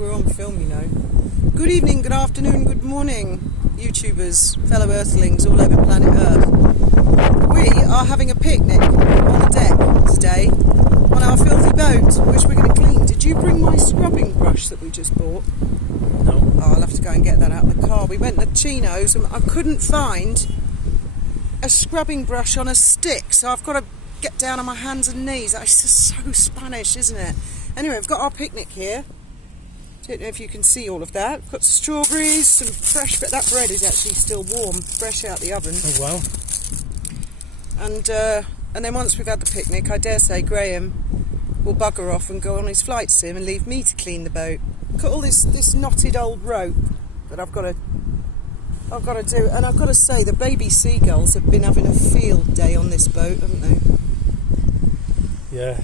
We're on film, you know. Good evening, good afternoon, good morning, YouTubers, fellow Earthlings all over planet Earth. We are having a picnic on the deck today on our filthy boat, which we're going to clean. Did you bring my scrubbing brush that we just bought? No. Oh, I'll have to go and get that out of the car. We went to Chino's and I couldn't find a scrubbing brush on a stick, so I've got to get down on my hands and knees. It's just so Spanish, isn't it? Anyway, we've got our picnic here. Don't know if you can see all of that. We've got strawberries, some fresh, but that bread is actually still warm, fresh out the oven. Oh wow. And then once we've had the picnic, I dare say Graham will bugger off and go on his flight sim and leave me to clean the boat. Got all this knotted old rope that I've got to do, and I've got to say the baby seagulls have been having a field day on this boat, haven't they? Yeah,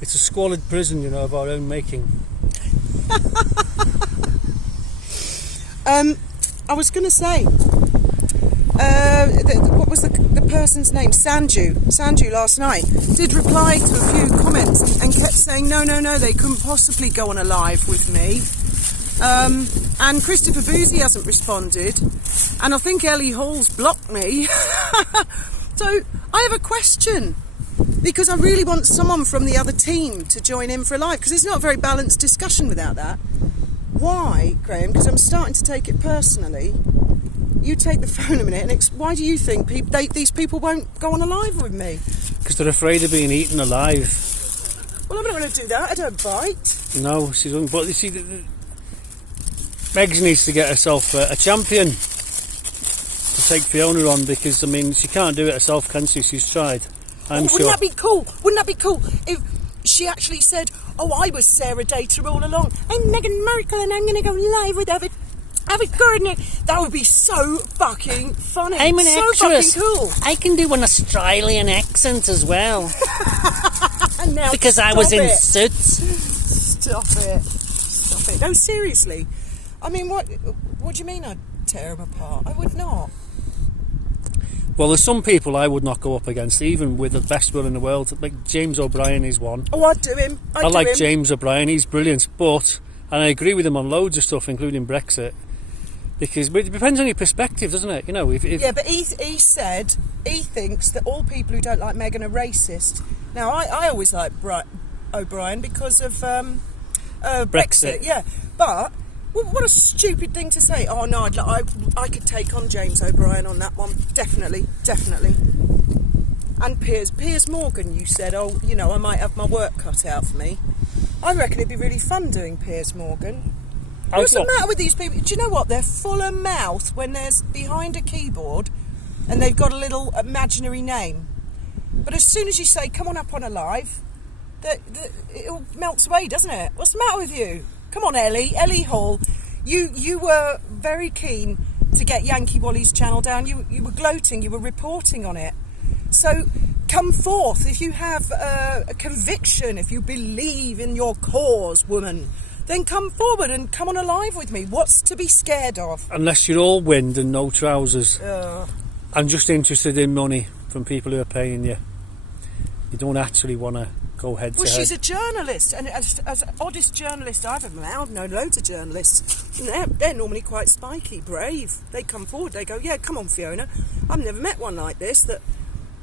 it's a squalid prison, you know, of our own making. I was going to say, what was the person's name? Sanju last night did reply to a few comments and kept saying no, they couldn't possibly go on a live with me. And Christopher Boozy hasn't responded, and I think Ellie Hall's blocked me. So I have a question, because I really want someone from the other team to join in for a live, because it's not a very balanced discussion without that. Why, Graham? Because I'm starting to take it personally. You take the phone a minute, and why do you think these people won't go on a live with me? Because they're afraid of being eaten alive. Well, I'm not going to do that. I don't bite. No, she doesn't. But you see, Megs needs to get herself a champion to take Fiona on, because I mean she can't do it herself, can she? She's tried. I'm sure. Wouldn't that be cool? Wouldn't that be cool if she actually said, "Oh, I was Sarah Data all along. I'm Meghan Markle, and I'm going to go live with Avid Gardner." That would be so fucking funny. I'm an actress. So fucking cool. I can do an Australian accent as well. Now, because I was in Suits. Stop it. No, seriously. I mean, what do you mean I'd tear them apart? I would not. Well, there's some people I would not go up against, even with the best will in the world. Like James O'Brien is one. Oh, I'd do him. I like James O'Brien, he's brilliant. And I agree with him on loads of stuff, including Brexit. Because it depends on your perspective, doesn't it? You know, yeah, but he said he thinks that all people who don't like Meghan are racist. Now, I always like O'Brien because of Brexit. Yeah, but what a stupid thing to say. Oh no, I could take on James O'Brien on that one. Definitely. And Piers Morgan, you said, oh, you know, I might have my work cut out for me. I reckon it'd be really fun doing Piers Morgan. What's the matter with these people? Do you know what? They're full of mouth when there's behind a keyboard and they've got a little imaginary name. But as soon as you say, come on up on a live, it all melts away, doesn't it? What's the matter with you? Come on, Ellie Hall. You were very keen to get Yankee Wally's channel down. You were gloating, you were reporting on it. So come forth if you have a conviction, if you believe in your cause, woman. Then come forward and come on a live with me. What's to be scared of? Unless you're all wind and no trousers. I'm just interested in money from people who are paying you. You don't actually want to go head to head. Well, she's a journalist, and as oddest journalist I've ever met. I've known loads of journalists. They're normally quite spiky, brave. They come forward, they go, yeah, come on, Fiona. I've never met one like this that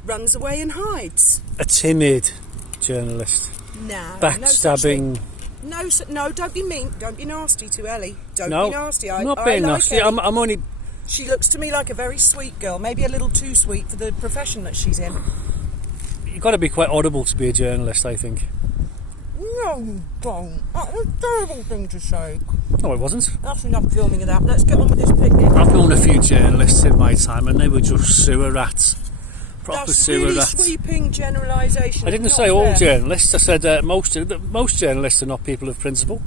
runs away and hides. A timid journalist. No. Backstabbing. No, don't be mean. Don't be nasty to Ellie. Don't be nasty. I'm not being nasty. I'm only... She looks to me like a very sweet girl. Maybe a little too sweet for the profession that she's in. You've got to be quite audible to be a journalist, I think. No, you don't. That was a terrible thing to say. No, it wasn't. That's enough filming of that. Let's get on with this picnic. I've known a few journalists in my time, and they were just sewer rats. Proper sewer really rats. Sweeping generalisation. I didn't say all journalists. I said most journalists are not people of principle.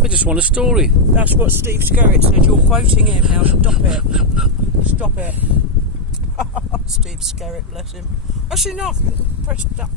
They just want a story. That's what Steve Skerritt said. You're quoting him now. Stop it. Steve Skerritt, bless him. Actually, no, press that